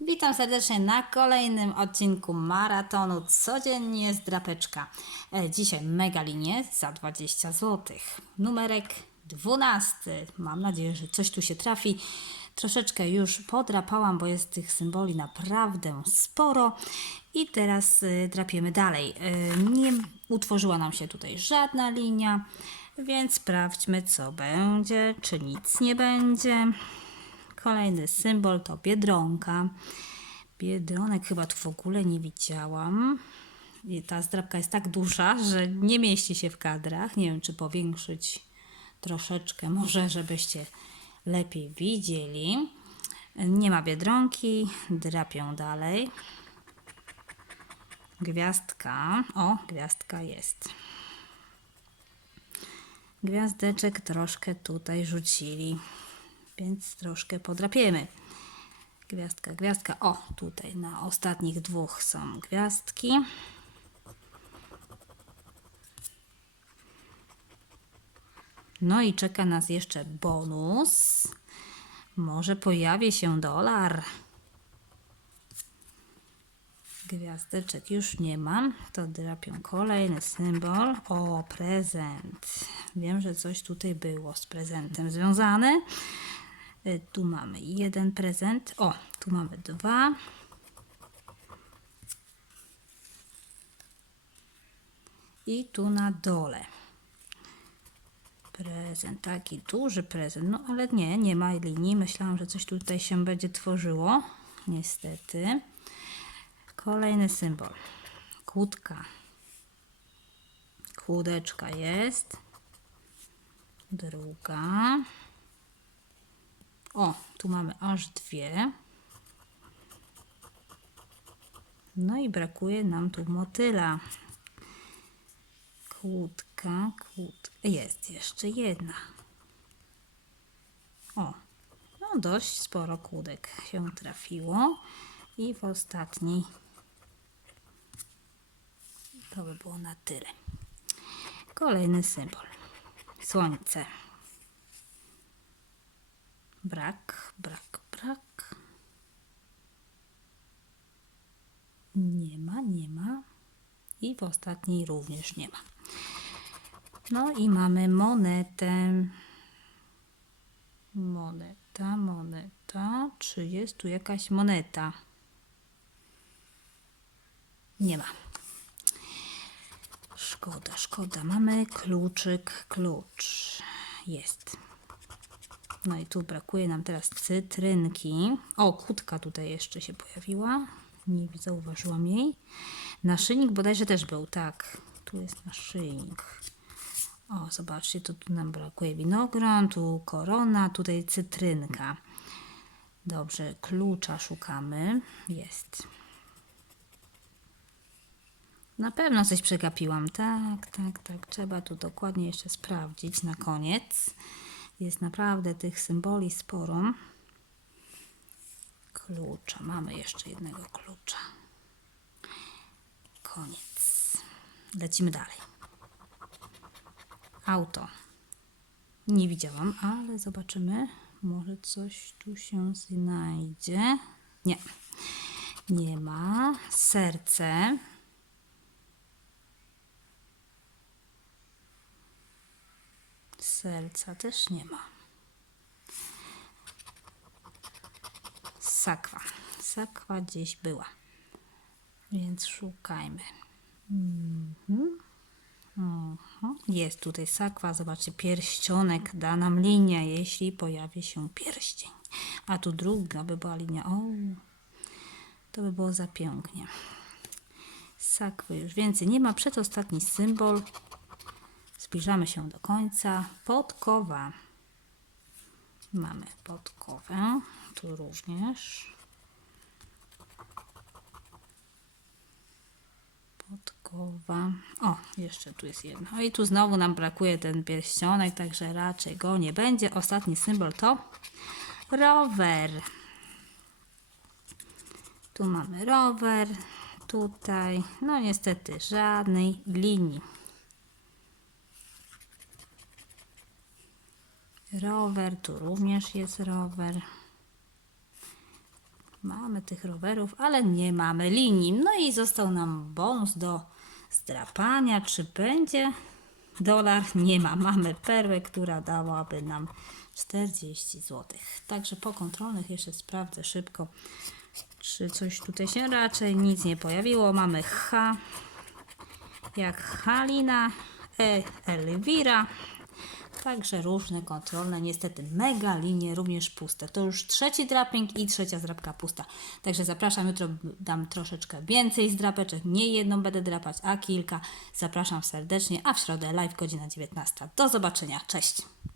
Witam serdecznie na kolejnym odcinku maratonu Codziennie z drapeczka. E, Dzisiaj mega linie za 20 zł. Numerek 12. Mam nadzieję, że coś tu się trafi. Troszeczkę już podrapałam, bo jest tych symboli naprawdę sporo. I teraz y, drapiemy dalej. Y, Nie utworzyła nam się tutaj żadna linia, więc sprawdźmy co będzie, czy nic nie będzie. Kolejny symbol to biedronka. Biedronek chyba tu w ogóle nie widziałam. I ta zdrabka jest tak duża, że nie mieści się w kadrach. Nie wiem, czy powiększyć troszeczkę, może, żebyście lepiej widzieli. Nie ma biedronki, drapię dalej. Gwiazdka. O, gwiazdka jest. Gwiazdeczek troszkę tutaj rzucili, więc troszkę podrapiemy. Gwiazdka, gwiazdka. O, tutaj na ostatnich dwóch są gwiazdki. No i czeka nas jeszcze bonus. Może pojawi się dolar. Gwiazdeczek już nie mam. To drapię kolejny symbol. O, prezent. Wiem, że coś tutaj było z prezentem związane. Y, Tu mamy jeden prezent. O, tu mamy dwa. I tu na dole. Prezent, taki duży prezent. No ale nie, nie ma linii. Myślałam, że coś tutaj się będzie tworzyło. Niestety. Kolejny symbol. Kłódka. Kłódeczka jest. Druga. O, tu mamy aż dwie. No i brakuje nam tu motyla. Kłódka, kłódka. Jest jeszcze jedna. O, no dość sporo kłódek się trafiło. I w ostatni to by było na tyle. Kolejny symbol. Słońce. Brak, brak, brak. Nie ma, nie ma. I w ostatniej również nie ma. No i mamy monetę. Moneta, moneta. Czy jest tu jakaś moneta? Nie ma. Szkoda, szkoda. Mamy kluczyk, klucz. Jest. No i tu brakuje nam teraz cytrynki. O, kutka tutaj jeszcze się pojawiła. Nie zauważyłam jej. Naszyjnik bodajże też był, tak. Tu jest naszyjnik. O, zobaczcie, to tu nam brakuje winogron, tu korona, tutaj cytrynka. Dobrze, klucza szukamy. Jest. Na pewno coś przegapiłam. Tak, tak, tak. Trzeba tu dokładnie jeszcze sprawdzić na koniec. Jest naprawdę tych symboli sporo. Klucza. Mamy jeszcze jednego klucza. Koniec. Lecimy dalej. Auto. Nie widziałam, ale zobaczymy. Może coś tu się znajdzie. Nie. Nie ma. Serce. Serca też nie ma. Sakwa. Sakwa gdzieś była. Więc szukajmy. Mhm. Mhm. Jest tutaj sakwa. Zobaczcie, pierścionek da nam linię, jeśli pojawi się pierścień. A tu druga by była linia. O, to by było za pięknie. Sakwy już więcej nie ma. Przedostatni symbol. Zbliżamy się do końca. Podkowa. Mamy podkowę. Tu również. Podkowa. O, jeszcze tu jest jedno. No I tu znowu nam brakuje ten pierścionek, także raczej go nie będzie. Ostatni symbol to rower. Tu mamy rower. Tutaj, no niestety, żadnej linii. Rower, tu również jest rower. Mamy tych rowerów, ale nie mamy linii. No i został nam bonus do zdrapania. Czy będzie dolar? Nie ma. Mamy perłę, która dałaby nam 40 zł. Także po kontrolnych jeszcze sprawdzę szybko, czy coś tutaj się raczej nic nie pojawiło. Mamy H, jak Halina, E, Elwira. Także różne kontrolne, niestety mega linie również puste. To już trzeci draping i trzecia zdrapka pusta. Także zapraszam, jutro dam troszeczkę więcej zdrapeczek. Nie jedną będę drapać, a kilka. Zapraszam serdecznie, a w środę live godzina 19. Do zobaczenia, cześć!